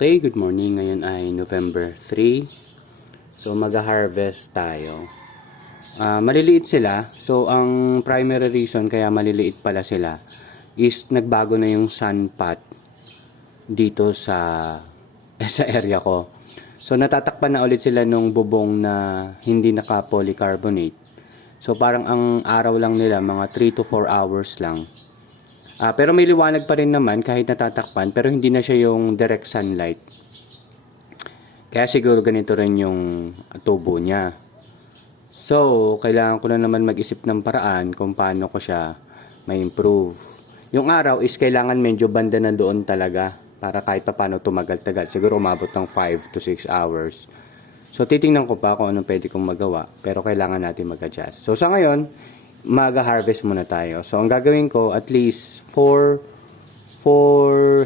Okay, good morning. Ngayon ay November 3. So, mag-harvest tayo. Maliliit sila. So, ang primary reason kaya maliliit pala sila is nagbago na yung sun pot dito sa sa area ko. So, natatakpan na ulit sila nung bubong na hindi naka-polycarbonate. So, parang ang araw lang nila, mga 3 to 4 hours lang. Pero may liwanag pa rin naman kahit natatakpan, pero hindi na siya yung direct sunlight. Kaya siguro ganito rin yung tubo niya. So, kailangan ko na naman mag-isip ng paraan kung paano ko siya ma-improve. Yung araw is kailangan medyo banda na doon talaga para kahit pa paano tumagal-tagal. Siguro umabot ng 5 to 6 hours. So, titingnan ko pa kung anong pwede kong magawa. Pero kailangan natin mag-adjust. So, sa ngayon, mag-harvest muna tayo. So, ang gagawin ko, at least 4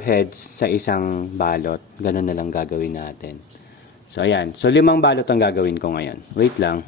heads sa isang balot. Ganun na lang gagawin natin. So, ayan. So, 5 balot ang gagawin ko ngayon. Wait lang.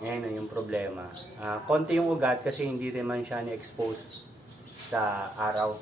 Ngayon na yung problema. Konti yung ugat kasi hindi naman siya na-expose sa araw.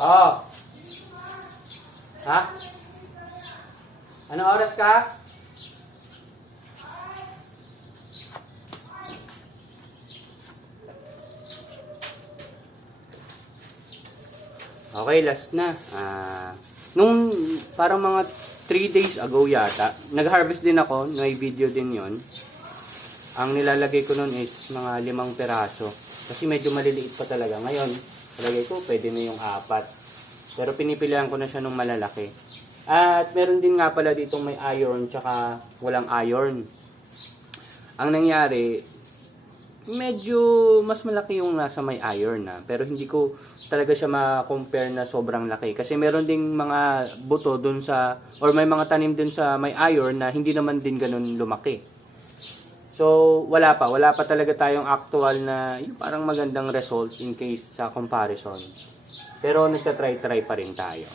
Oh. Ha? Anong oras ka? Okay, last na. Nung parang mga 3 days ago yata, nag-harvest din ako. May video din yon. Ang nilalagay ko nun is mga 5 peraso. Kasi medyo maliliit pa talaga. Ngayon, palagay ko pwede na yung 4. Pero pinipilihan ko na siya nung malalaki. At meron din nga pala ditong may iron tsaka walang iron. Ang nangyari, medyo mas malaki yung nasa may iron na. Pero hindi ko talaga siya ma-compare na sobrang laki. Kasi meron ding mga buto dun sa, or may mga tanim dun sa may iron na hindi naman din ganun lumaki. So, wala pa talaga tayong actual na yung parang magandang result in case sa comparison. Pero nagtatry-try pa rin tayo.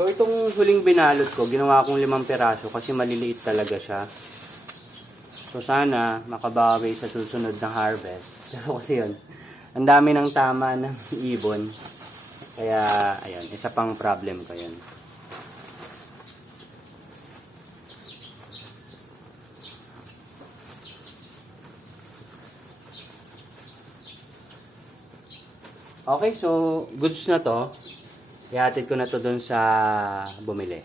So, itong huling binalot ko, ginawa kong 5 peraso kasi maliliit talaga siya. So, sana makabawi sa susunod na harvest. Pero kasi yun, ang dami ng tama ng ibon. Kaya, ayun, isa pang problem ko yun. Okay, so, goods na to. Ihatid ko na to dun sa bumili.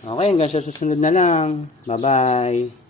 Okay, hanggang sa susunod na lang. Bye-bye.